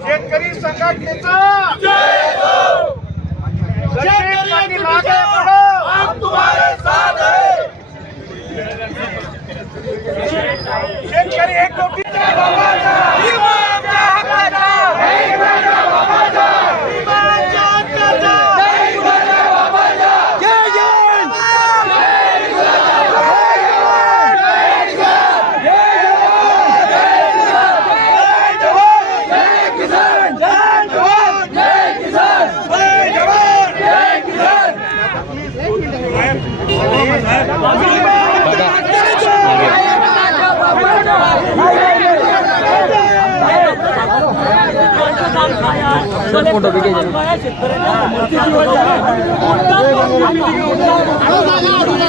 शेतकरी संघटनेचा. शेतकरी मागे घेतल्याशिवाय आम्ही जाणार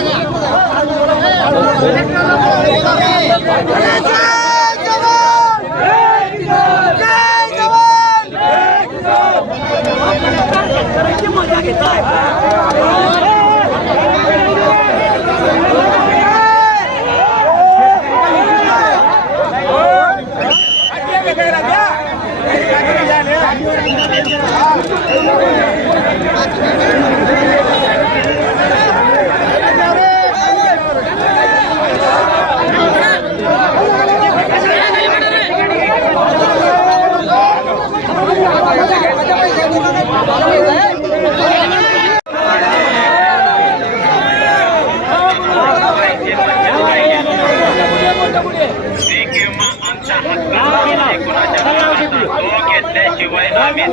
घेतल्याशिवाय आम्ही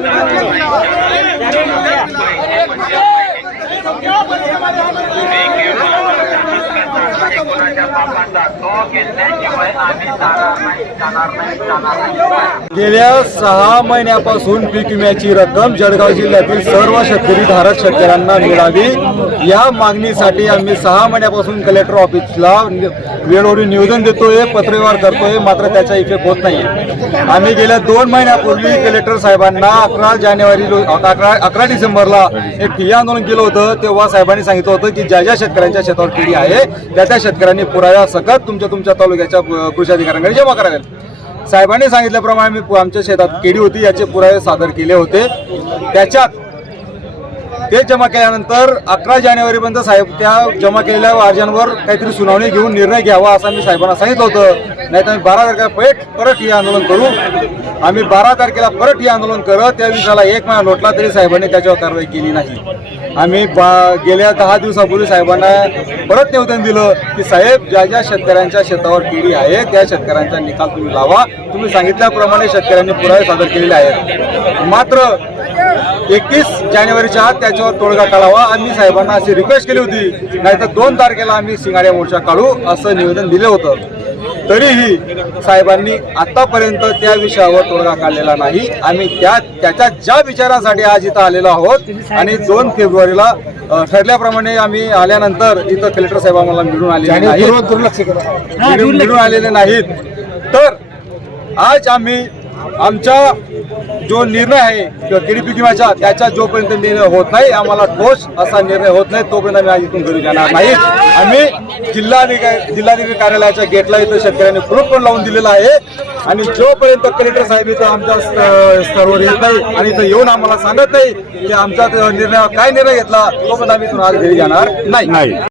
गेल्या सहा महिन्यापासून पीक विम्याची रक्कम जळगाव जिल्ह्यातील सर्व शेतकरी धारक शेतकऱ्यांना मिळावी. या मागणीसाठी आम्ही सहा महिन्यापासून कलेक्टर ऑफिसला वेळोवेळी निवेदन देतोय पत्रव्यवहार करतोय मात्र त्याचा इफेक्ट होत नाही आम्ही गेल्या दोन महिन्यापूर्वी कलेक्टर साहेबांना अकरा जानेवारी अकरा अकरा डिसेंबरला एक ठिय्या आंदोलन केलं होतं. तेव्हा साहेबांनी सांगितलं होतं की ज्या ज्या शेतकऱ्यांच्या शेतावर किडी आहे त्या त्या शेतकऱ्यांनी पुराव्या सकट तुमच्या तुमच्या तालुक्याच्या कृषी अधिकाऱ्यांकडे जमा करावे साहेबांनी सांगितल्याप्रमाणे मी पु- आमच्या शेतात केडी होती याचे पुरावे सादर केले होते. त्याच्यात ते जमा केल्यानंतर अकरा जानेवारीपर्यंत साहेब त्या जमा केलेल्या अर्जांवर काहीतरी सुनावणी घेऊन निर्णय घ्यावा असं आम्ही साहेबांना सांगितलं होतं. नाही तर आम्ही बारा तारखेला पेट परत हे आंदोलन करू. आम्ही बारा तारखेला परत हे आंदोलन करत त्या दिवसाला एक महिना लोटला तरी साहेबांनी त्याच्यावर कारवाई केली नाही. आम्ही बा गेल्या दहा दिवसापूर्वी साहेबांना परत निवेदन दिलं की साहेब ज्या ज्या शेतकऱ्यांच्या शेतावर केली आहे त्या शेतकऱ्यांचा निकाल तुम्ही लावा. तुम्ही सांगितल्याप्रमाणे शेतकऱ्यांनी पुरावे सादर केलेले आहेत. मात्र एकतीस जानेवारीच्या आत त्याच्यावर तोडगा काढावा. आम्ही साहेबांना अशी रिक्वेस्ट केली होती. नाहीतर दोन तारखेला आम्ही सिंगाड्या मोर्चा काढू असं निवेदन दिलं होतं. तरीही साहेबांनी आतापर्यंत त्या विषयावर तोडगा काढलेला नाही. आम्ही त्या त्याच्या ज्या विचारासाठी आज इथं आलेलो आहोत आणि दोन फेब्रुवारीला ठरल्याप्रमाणे आम्ही आल्यानंतर इथं कलेक्टर साहेब आम्हाला मिळून आलेले मिळून आलेले नाहीत. तर आज आम्ही आमचा जो निर्णय आहे किंवा केडीपी किंवा त्याचा जोपर्यंत निर्णय होत नाही आम्हाला ठोस असा निर्णय होत नाही तोपर्यंत आम्ही आज इथून घरी जाणार नाही. आम्ही जिल्हाधिकारी जिल्हाधिकारी कार्यालयाच्या गेटला इथं शेतकऱ्यांनी कुलूप पण लावून दिलेला आहे. आणि जोपर्यंत कलेक्टर साहेब इथं आमच्या स्तरावर येत नाही आणि इथं येऊन आम्हाला सांगत नाही की आमचा निर्णय काय निर्णय घेतला तोपर्यंत आम्ही इथून आज घरी जाणार नाही.